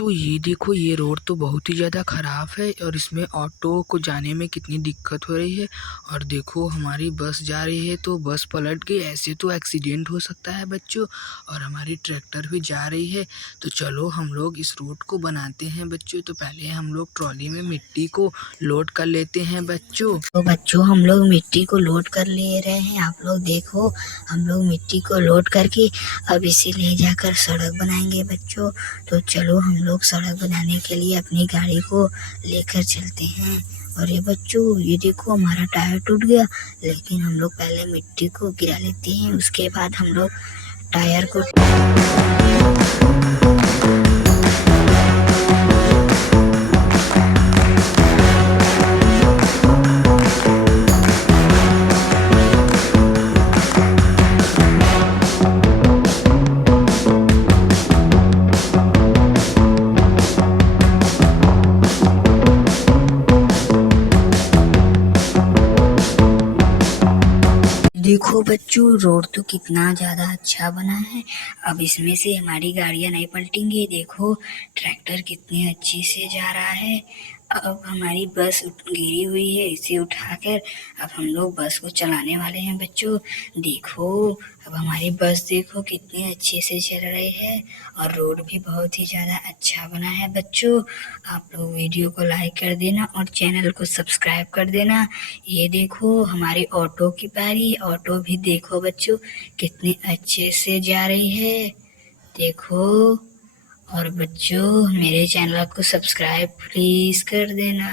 बच्चों ये देखो, ये रोड तो बहुत ही ज़्यादा ख़राब है और इसमें ऑटो को जाने में कितनी दिक्कत हो रही है। और देखो हमारी बस जा रही है तो बस पलट गई, ऐसे तो एक्सीडेंट हो सकता है बच्चों। और हमारी ट्रैक्टर भी जा रही है, तो चलो हम लोग इस रोड को बनाते हैं बच्चों। तो पहले हम लोग ट्रॉली में मिट्टी को लोड कर लेते हैं बच्चों। तो बच्चों हम लोग मिट्टी को लोड कर ले रहे हैं। आप लोग देखो, हम लोग मिट्टी को लोड करके अब इसे ले जाकर सड़क बनाएंगे बच्चों। तो चलो हम लोग सड़क बनाने के लिए अपनी गाड़ी को लेकर चलते हैं। और ये बच्चों, ये देखो हमारा टायर टूट गया, लेकिन हम लोग पहले मिट्टी को गिरा लेते हैं, उसके बाद हम लोग टायर को देखो बच्चों, रोड तो कितना ज़्यादा अच्छा बना है। अब इसमें से हमारी गाड़ियाँ नहीं पलटेंगी। देखो ट्रैक्टर कितनी अच्छी से जा रहा है। अब हमारी बस गिरी हुई है, इसे उठाकर अब हम लोग बस को चलाने वाले हैं बच्चों। देखो अब हमारी बस देखो कितनी अच्छे से चल रही है और रोड भी बहुत ही ज़्यादा अच्छा बना है बच्चों। आप लोग वीडियो को लाइक कर देना और चैनल को सब्सक्राइब कर देना। ये देखो हमारी ऑटो की बारी, ऑटो भी देखो बच्चों कितने अच्छे से जा रही है। देखो, और बच्चों मेरे चैनल को सब्सक्राइब प्लीज़ कर देना।